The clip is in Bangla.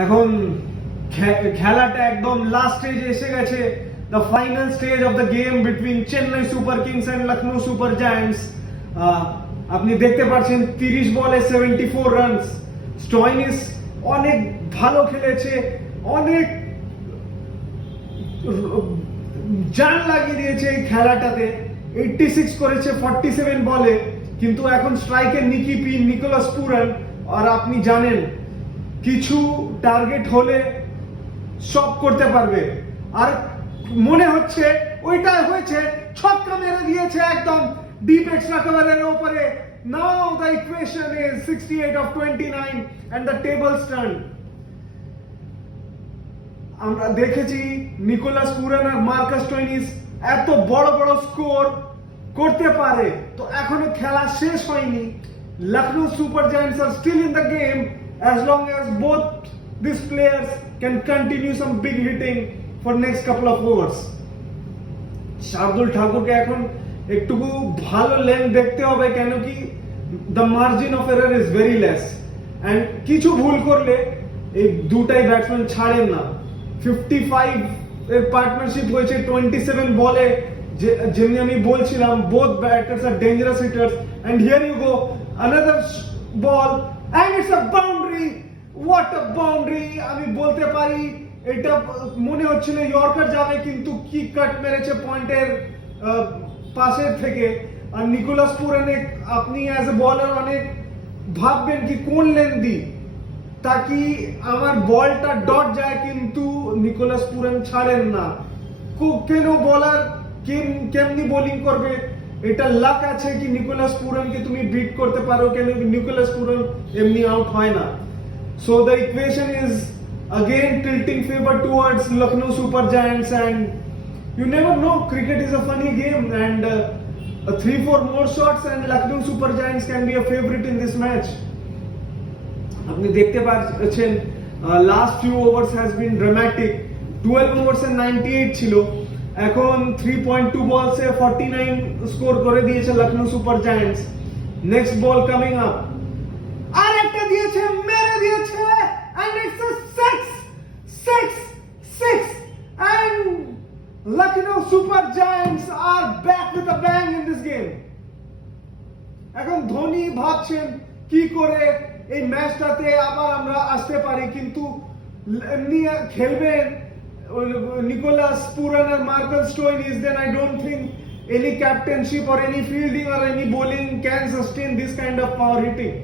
এখন খেলাটা একদম লাস্ট স্টেজে এসে গেছে, the final stage of the game between Chennai Super Kings and Lucknow Super Giants. আপনি দেখতে পাচ্ছেন 30 বলে 74 রানস। স্টয়নিস অনেক ভালো খেলেছে, অনেক জান লাগিয়ে দিয়েছে এই খেলাটাতে। 86 করেছে 47 বলে, কিন্তু এখন স্ট্রাইকে নিকি পি, নিকোলাস পুরান। আর আপনি জানেন কিছু টার্গেট হলে সব করতে পারবে, আর মনে হচ্ছে ওইটা হয়েছে, ছক্কা মেরে দিয়েছে একদম ডিপ এক্সট্রা কভারের উপরে। নাও the equation is 68 of 29 and the tables turn. আমরা দেখেছি নিকোলাস পুরান আর মার্কাস স্টয়নিস এত বড় বড় স্কোর করতে পারে, তো এখনো খেলা শেষ হয়নি। Lucknow Super Giants are still in the game as long as both these players can continue some big hitting for next couple of overs. Shardul ঠাকুরকে এখন একটু ভালো লেন দেখতে হবে, কেন কি the margin of error is very less, and কিছু ভুল করলে এই দুটাই ব্যাটসম্যান ছাড়েন না। 55 এর পার্টনারশিপ হয়েছে 27 বলে, যেমনি আমি বলছিলাম both batters are dangerous hitters, and here you go another ball and it's a boundary. What a boundary! আমি বলতে পারি এটা মনে হচ্ছিল ইয়র্কার যাবে, কিন্তু কি কাট মেরেছে পয়েন্টের পাশের থেকে। আর নিকোলাস পুরানে আপনি অ্যাজ এ বলার অনেক ভাববেন কি কোন লেন দি তাকি আমার বলটা ডট যায়, কিন্তু নিকোলাস পুরান ছাড়েন না। কেন বলার কেমনি বোলিং করবে, এটা লাক আছে কি নিকোলাস পুরানকে তুমি বিট করতে পারো, কেন নিকোলাস পুরান এমনি আউট হয় না। So the equation is again tilting favor towards Lucknow Super Giants, and you never know, cricket is a funny game, and 3-4 more shots and Lucknow Super Giants can be a favorite in this match. আপনি দেখতে পাচ্ছেন last few overs has been dramatic. 12 overs এ 98 ছিল, এখন 3.2 balls এ 49 স্কোর করে দিয়েছে Lucknow Super Giants. Next ball coming up, আর একটা দিয়েছে, মেরে দিয়েছে, and it's a 6 and Lucknow Super Giants are back with a bang in this game. এখন ধোনি ভাবছেন কি করে এই ম্যাচটাতে আবার আমরা আসতে পারি, কিন্তু এমনি খেলবেন নিকোলাস পুরান আর Marcus Stoinis, then I don't think any captainship or any fielding or any bowling can sustain this kind of power hitting.